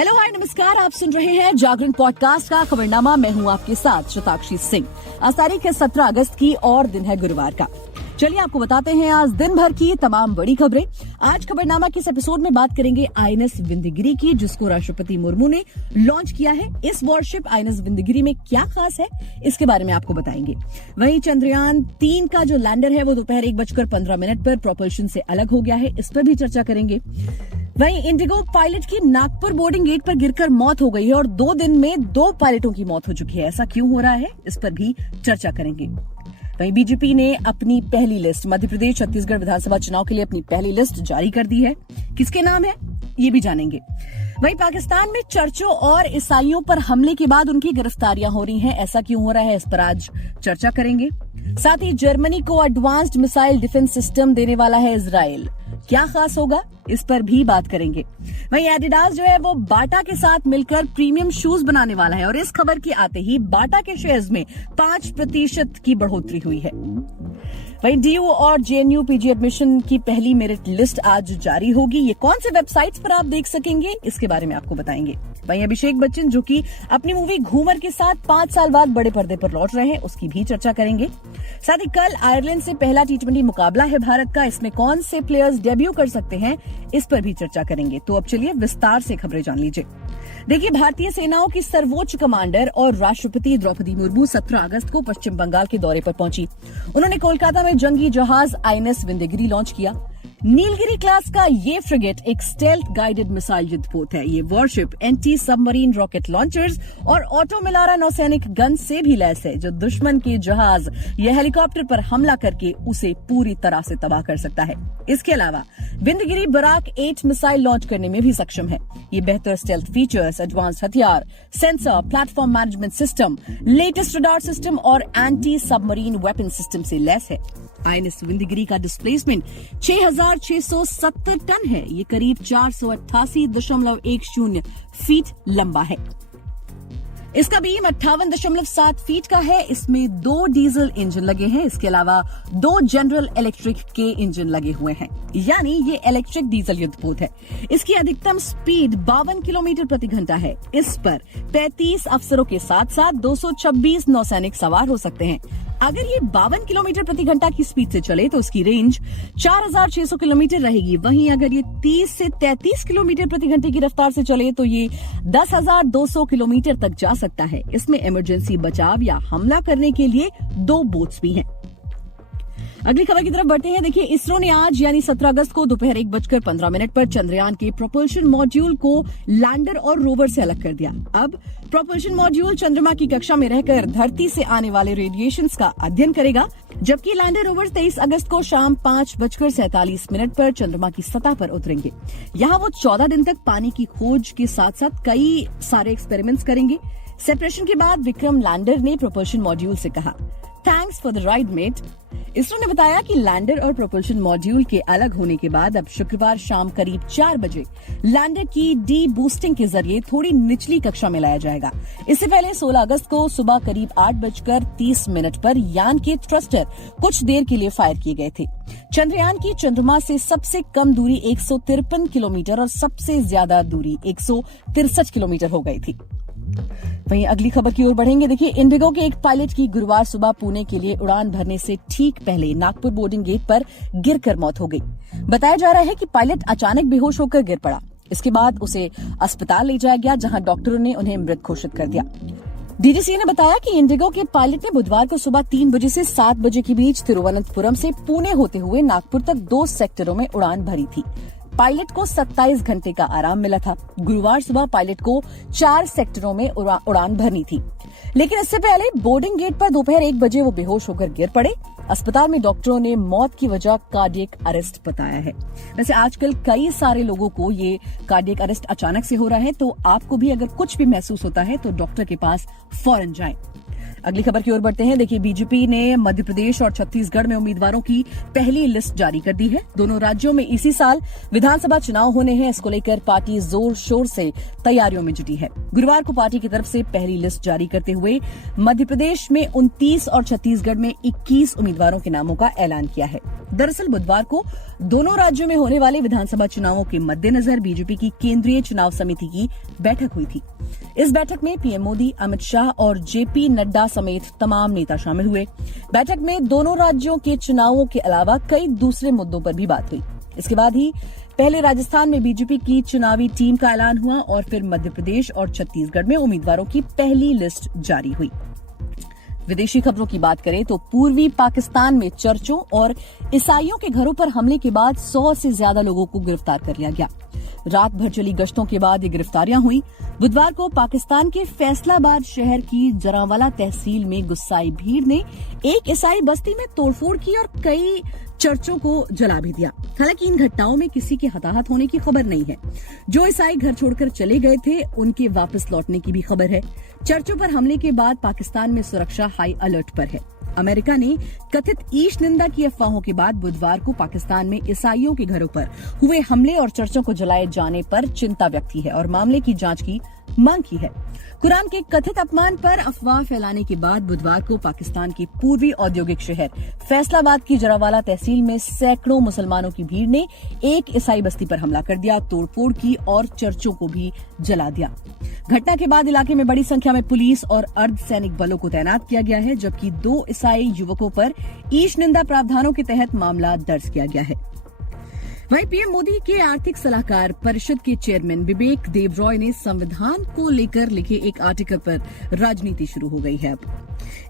Hello hi नमस्कार, आप सुन रहे हैं जागरण पॉडकास्ट का खबरनामा। मैं हूं आपके साथ शताक्षी सिंह। आज तारीख है 17 अगस्त की और दिन है गुरुवार का। चलिए आपको बताते हैं आज दिन भर की तमाम बड़ी खबरें। आज खबरनामा के इस एपिसोड में बात करेंगे आईएनएस विंध्यगिरी की, जिसको राष्ट्रपति मुर्मू ने लॉन्च किया है। इस वॉरशिप आईएनएस विंध्यगिरी में क्या खास है, इसके बारे में आपको बताएंगे। वहीं चंद्रयान 3 का जो लैंडर है वो दोपहर 1:15 पर प्रोपल्शन से अलग हो गया है, इस पर भी चर्चा करेंगे। वहीं इंडिगो पायलट की नागपुर बोर्डिंग गेट पर गिरकर मौत हो गई है और 2 दिन में 2 पायलटों की मौत हो चुकी है। ऐसा क्यों हो रहा है, इस पर भी चर्चा करेंगे। वहीं बीजेपी ने अपनी पहली लिस्ट, मध्य प्रदेश छत्तीसगढ़ विधानसभा चुनाव के लिए अपनी पहली लिस्ट जारी कर दी है। किसके नाम है ये भी जानेंगे। वहीं पाकिस्तान में चर्चों और ईसाइयों पर हमले के बाद उनकी गिरफ्तारियां हो रही हैं, ऐसा क्यों हो रहा है, इस पर आज चर्चा करेंगे। साथ ही जर्मनी को एडवांस्ड मिसाइल डिफेंस सिस्टम देने वाला है इजराइल, क्या खास होगा, इस पर भी बात करेंगे। वहीं एडिडास जो है वो बाटा के साथ मिलकर प्रीमियम शूज बनाने वाला है और इस खबर के आते ही बाटा के शेयर्स में 5% की बढ़ोतरी हुई है। वहीं डीयू और जेएनयू पीजी एडमिशन की पहली मेरिट लिस्ट आज जारी होगी। ये कौन से वेबसाइट्स पर आप देख सकेंगे, इसके बारे में आपको बताएंगे। वहीं अभिषेक बच्चन जो कि अपनी मूवी घूमर के साथ 5 साल बाद बड़े पर्दे पर लौट रहे हैं, उसकी भी चर्चा करेंगे। साथ ही कल आयरलैंड से पहला T20 मुकाबला है भारत का, इसमें कौन से प्लेयर्स डेब्यू कर सकते हैं, इस पर भी चर्चा करेंगे। तो अब चलिए विस्तार से खबरें जान लीजिए। देखिए, भारतीय सेनाओं की सर्वोच्च कमांडर और राष्ट्रपति द्रौपदी मुर्मू 17 अगस्त को पश्चिम बंगाल के दौरे पर पहुंची। उन्होंने कोलकाता में जंगी जहाज आईएनएस विंध्यगिरी लॉन्च किया। नीलगिरी क्लास का ये फ्रिगेट एक स्टेल्थ गाइडेड मिसाइल युद्धपोत है। ये worship anti submarine rocket launchers और ऑटो मिलारा नौसैनिक गन से भी लैस है, जो दुश्मन के जहाज या हेलीकॉप्टर पर हमला करके उसे पूरी तरह से तबाह कर सकता है। इसके अलावा विंध्यगिरी बराक 8 मिसाइल लॉन्च करने में भी सक्षम है। ये बेहतर स्टेल्थ फीचर्स, एडवांस हथियार, sensor, platform management system, latest radar system और एंटी सबमरीन वेपन सिस्टम से लैस है। आईएनएस विंध्यगिरी का डिस्प्लेसमेंट 6,670 टन है। ये करीब 488.10 फीट लंबा है। इसका बीम 58.7 फीट का है। इसमें 2 डीजल इंजन लगे हैं। इसके अलावा 2 जनरल इलेक्ट्रिक के इंजन लगे हुए हैं, यानी ये इलेक्ट्रिक डीजल युद्धपोत है। इसकी अधिकतम स्पीड 52 किलोमीटर प्रति घंटा है। इस पर 35 अफसरों के साथ साथ 226 नौसैनिक सवार हो सकते हैं। अगर ये 52 किलोमीटर प्रति घंटा की स्पीड से चले तो उसकी रेंज 4,600 किलोमीटर रहेगी। वहीं अगर ये 30 से 33 किलोमीटर प्रति घंटे की रफ्तार से चले तो ये 10,200 किलोमीटर तक जा सकता है। इसमें इमरजेंसी बचाव या हमला करने के लिए 2 बोट्स भी हैं। अगली खबर की तरफ बढ़ते हैं। देखिए, इसरो ने आज यानी 17 अगस्त को दोपहर 1:15 पर चंद्रयान के प्रोपल्शन मॉड्यूल को लैंडर और रोवर से अलग कर दिया। अब प्रोपल्शन मॉड्यूल चंद्रमा की कक्षा में रहकर धरती से आने वाले रेडिएशंस का अध्ययन करेगा, जबकि लैंडर रोवर 23 अगस्त को शाम 5:47 पर चंद्रमा की सतह पर उतरेंगे। यहाँ वो 14 दिन तक पानी की खोज के साथ साथ कई सारे एक्सपेरिमेंट्स करेंगे। सेपरेशन के बाद विक्रम लैंडर ने प्रोपल्शन मॉड्यूल से कहा, thanks for the ride mate. ISRO ने बताया कि लैंडर और प्रोपल्शन मॉड्यूल के अलग होने के बाद अब शुक्रवार शाम करीब 4 बजे लैंडर की डी बूस्टिंग के जरिए थोड़ी निचली कक्षा में लाया जाएगा। इससे पहले 16 अगस्त को सुबह करीब 8:30 पर यान के थ्रस्टर कुछ देर के लिए फायर किए गए थे। चंद्रयान की चंद्रमा से सबसे कम दूरी 153 किलोमीटर और सबसे ज्यादा दूरी 163 किलोमीटर हो गई थी। वहीं अगली खबर की ओर बढ़ेंगे। देखिए, इंडिगो के एक पायलट की गुरुवार सुबह पुणे के लिए उड़ान भरने से ठीक पहले नागपुर बोर्डिंग गेट पर गिरकर मौत हो गई। बताया जा रहा है कि पायलट अचानक बेहोश होकर गिर पड़ा। इसके बाद उसे अस्पताल ले जाया गया, जहां डॉक्टरों ने उन्हें मृत घोषित कर दिया। डीजीसीए ने बताया कि इंडिगो के पायलट ने बुधवार को सुबह 3 बजे से 7 बजे के बीच तिरुवनंतपुरम से पुणे होते हुए नागपुर तक 2 सेक्टरों में उड़ान भरी थी। पायलट को 27 घंटे का आराम मिला था। गुरुवार सुबह पायलट को 4 सेक्टरों में उड़ान भरनी थी, लेकिन इससे पहले बोर्डिंग गेट पर दोपहर 1 बजे वो बेहोश होकर गिर पड़े। अस्पताल में डॉक्टरों ने मौत की वजह कार्डियक अरेस्ट बताया है। वैसे आजकल कई सारे लोगों को ये कार्डियक अरेस्ट अचानक से हो रहा है, तो आपको भी अगर कुछ भी महसूस होता है तो डॉक्टर के पास फौरन जाएं। अगली खबर की ओर बढ़ते हैं। देखिए, बीजेपी ने मध्य प्रदेश और छत्तीसगढ़ में उम्मीदवारों की पहली लिस्ट जारी कर दी है। दोनों राज्यों में इसी साल विधानसभा चुनाव होने हैं। इसको लेकर पार्टी जोर शोर से तैयारियों में जुटी है। गुरुवार को पार्टी की तरफ से पहली लिस्ट जारी करते हुए मध्य प्रदेश में 29 और छत्तीसगढ़ में 21 उम्मीदवारों के नामों का ऐलान किया है। दरअसल बुधवार को दोनों राज्यों में होने वाले विधानसभा चुनावों के मद्देनजर बीजेपी की केंद्रीय चुनाव समिति की बैठक हुई थी। इस बैठक में पीएम मोदी, अमित शाह और जेपी नड्डा समेत तमाम नेता शामिल हुए। बैठक में दोनों राज्यों के चुनावों के अलावा कई दूसरे मुद्दों पर भी बात हुई। इसके बाद ही पहले राजस्थान में बीजेपी की चुनावी टीम का ऐलान हुआ और फिर मध्य प्रदेश और छत्तीसगढ़ में उम्मीदवारों की पहली लिस्ट जारी हुई। विदेशी खबरों की बात करें तो पूर्वी पाकिस्तान में चर्चों और ईसाइयों के घरों पर हमले के बाद 100 से ज्यादा लोगों को गिरफ्तार कर लिया गया। रात भर चली गश्तों के बाद ये गिरफ्तारियां हुई। बुधवार को पाकिस्तान के फैसलाबाद शहर की जरांवाला तहसील में गुस्साई भीड़ ने एक ईसाई बस्ती में तोड़फोड़ की और कई चर्चों को जला भी दिया। हालांकि इन घटनाओं में किसी के हताहत होने की खबर नहीं है। जो ईसाई घर छोड़कर चले गए थे उनके वापस लौटने की भी खबर है। चर्चों पर हमले के बाद पाकिस्तान में सुरक्षा हाई अलर्ट पर है। अमेरिका ने कथित ईश निंदा की अफवाहों के बाद बुधवार को पाकिस्तान में ईसाइयों के घरों पर हुए हमले और चर्चों को जलाए जाने पर चिंता व्यक्त की है और मामले की जांच की मांग की है। कुरान के कथित अपमान पर अफवाह फैलाने के बाद बुधवार को पाकिस्तान के पूर्वी औद्योगिक शहर फैसलाबाद की जरांवाला तहसील में सैकड़ों मुसलमानों की भीड़ ने एक ईसाई बस्ती पर हमला कर दिया, तोड़फोड़ की और चर्चों को भी जला दिया। घटना के बाद इलाके में बड़ी संख्या में पुलिस और अर्धसैनिक बलों को तैनात किया गया है, जबकि 2 ईसाई युवकों पर ईश निंदा प्रावधानों के तहत मामला दर्ज किया गया है। वहीं पीएम मोदी के आर्थिक सलाहकार परिषद के चेयरमैन बिबेक देबरॉय ने संविधान को लेकर लिखे एक आर्टिकल पर राजनीति शुरू हो गई है। अब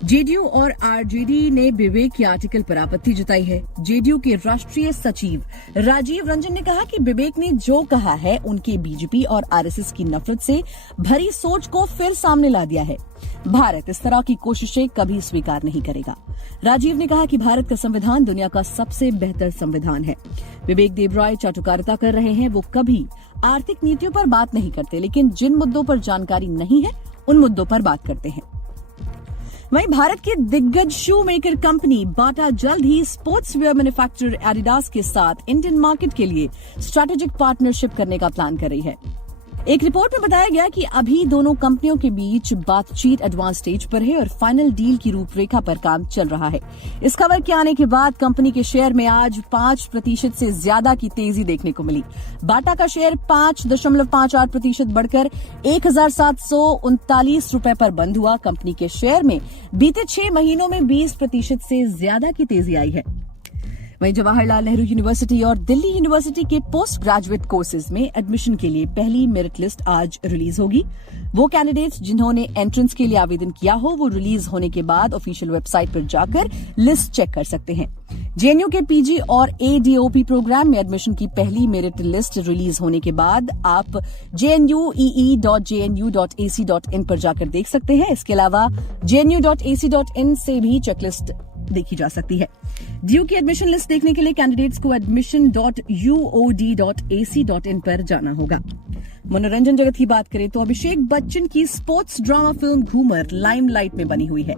जेडीयू और आरजेडी ने बिबेक के आर्टिकल पर आपत्ति जताई है। जेडीयू के राष्ट्रीय सचिव राजीव रंजन ने कहा कि बिबेक ने जो कहा है उनके बीजेपी और आरएसएस की नफरत से भरी सोच को फिर सामने ला दिया है। भारत इस तरह की कोशिशें कभी स्वीकार नहीं करेगा। राजीव ने कहा कि भारत का संविधान दुनिया का सबसे बेहतर संविधान है। बिबेक देबरॉय चाटुकारिता कर रहे हैं। वो कभी आर्थिक नीतियों पर बात नहीं करते, लेकिन जिन मुद्दों पर जानकारी नहीं है उन मुद्दों पर बात करते हैं। वहीं भारत की दिग्गज शू मेकर कंपनी बाटा जल्द ही स्पोर्ट्स वेयर मैन्युफैक्चरर एडिडास के साथ इंडियन मार्केट के लिए स्ट्रैटेजिक पार्टनरशिप करने का प्लान कर रही है। एक रिपोर्ट में बताया गया कि अभी दोनों कंपनियों के बीच बातचीत एडवांस स्टेज पर है और फाइनल डील की रूपरेखा पर काम चल रहा है। इस खबर के आने के बाद कंपनी के शेयर में आज 5% से ज्यादा की तेजी देखने को मिली। बाटा का शेयर 5.58% बढ़कर 1,739 रुपए पर बंद हुआ। कंपनी के शेयर में बीते 6 महीनों में 20% से ज्यादा की तेजी आई है। वहीं जवाहरलाल नेहरू यूनिवर्सिटी और दिल्ली यूनिवर्सिटी के पोस्ट ग्रेजुएट कोर्सेज में एडमिशन के लिए पहली मेरिट लिस्ट आज रिलीज होगी। वो कैंडिडेट्स जिन्होंने एंट्रेंस के लिए आवेदन किया हो वो रिलीज होने के बाद ऑफिशियल वेबसाइट पर जाकर लिस्ट चेक कर सकते हैं। जेएनयू के पीजी और एडीओपी प्रोग्राम में एडमिशन की पहली मेरिट लिस्ट रिलीज होने के बाद आप jnuee.jnu.ac.in पर जाकर देख सकते हैं। इसके अलावा jnu.ac.in से भी चेकलिस्ट देखी जा सकती है। डीयू की एडमिशन लिस्ट देखने के लिए कैंडिडेट्स को admission.uod.ac.in पर जाना होगा। मनोरंजन जगत की बात करें तो अभिषेक बच्चन की sports drama film Ghoomar limelight में बनी हुई है।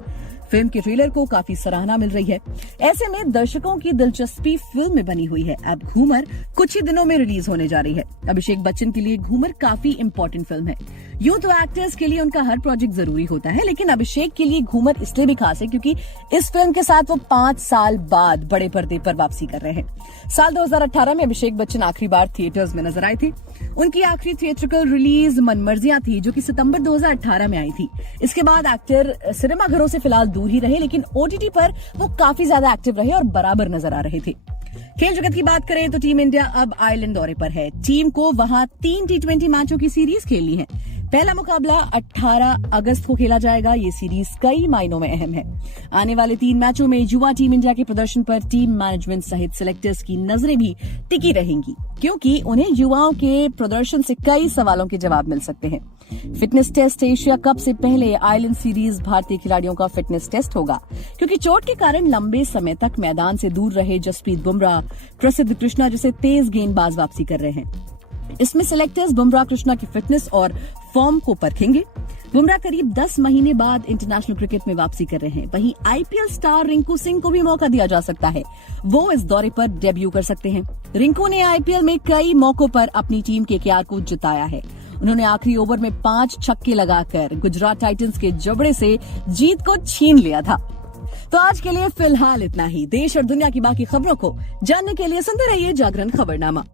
फिल्म के ट्रेलर को काफी सराहना मिल रही है। ऐसे में दर्शकों की दिलचस्पी फिल्म में बनी हुई है। अब घूमर कुछ ही दिनों में रिलीज होने जा रही है। अभिषेक बच्चन के लिए घूमर काफी इंपॉर्टेंट फिल्म है। यूं तो एक्टर्स के लिए उनका हर प्रोजेक्ट जरूरी होता है, लेकिन अभिषेक के लिए घूमर इसलिए भी खास है क्योंकि इस फिल्म के साथ वो 5 साल बाद बड़े पर्दे पर वापसी कर रहे हैं। साल 2018 में अभिषेक बच्चन आखिरी बार थिएटर्स में नजर आए थे। उनकी आखिरी थिएट्रिकल रिलीज मनमर्जियां थी, जो कि सितंबर 2018 में आई थी। इसके बाद एक्टर सिनेमा घरों से फिलहाल दूर ही रहे, लेकिन ओटीटी पर वो काफी ज्यादा एक्टिव रहे और बराबर नजर आ रहे थे। खेल जगत की बात करें तो टीम इंडिया अब आयरलैंड दौरे पर है। टीम को वहां 3 T20 मैचों की सीरीज खेलनी है। पहला मुकाबला 18 अगस्त को खेला जाएगा। ये सीरीज कई मायनों में अहम है। आने वाले 3 मैचों में युवा टीम इंडिया के प्रदर्शन पर टीम मैनेजमेंट सहित सिलेक्टर्स की नजरें भी टिकी रहेंगी, क्योंकि उन्हें युवाओं के प्रदर्शन से कई सवालों के जवाब मिल सकते हैं। फिटनेस टेस्ट एशिया कप से पहले आयरलैंड सीरीज भारतीय खिलाड़ियों का फिटनेस टेस्ट होगा, क्योंकि चोट के कारण लंबे समय तक मैदान से दूर रहे जसप्रीत बुमराह, प्रसिद्ध कृष्णा जैसे तेज गेंदबाज वापसी कर रहे हैं। इसमें सिलेक्टर्स बुमराह कृष्णा की फिटनेस और फॉर्म को परखेंगे। बुमराह करीब 10 महीने बाद इंटरनेशनल क्रिकेट में वापसी कर रहे हैं। वहीं आईपीएल स्टार रिंकू सिंह को भी मौका दिया जा सकता है, वो इस दौरे पर डेब्यू कर सकते हैं। रिंकू ने आईपीएल में कई मौकों पर अपनी टीम केकेआर को जिताया है। उन्होंने आखिरी ओवर में 5 छक्के लगाकर गुजरात टाइटंस के जबड़े से जीत को छीन लिया था। तो आज के लिए फिलहाल इतना ही। देश और दुनिया की बाकी खबरों को जानने के लिए सुनते रहिए जागरण खबरनामा।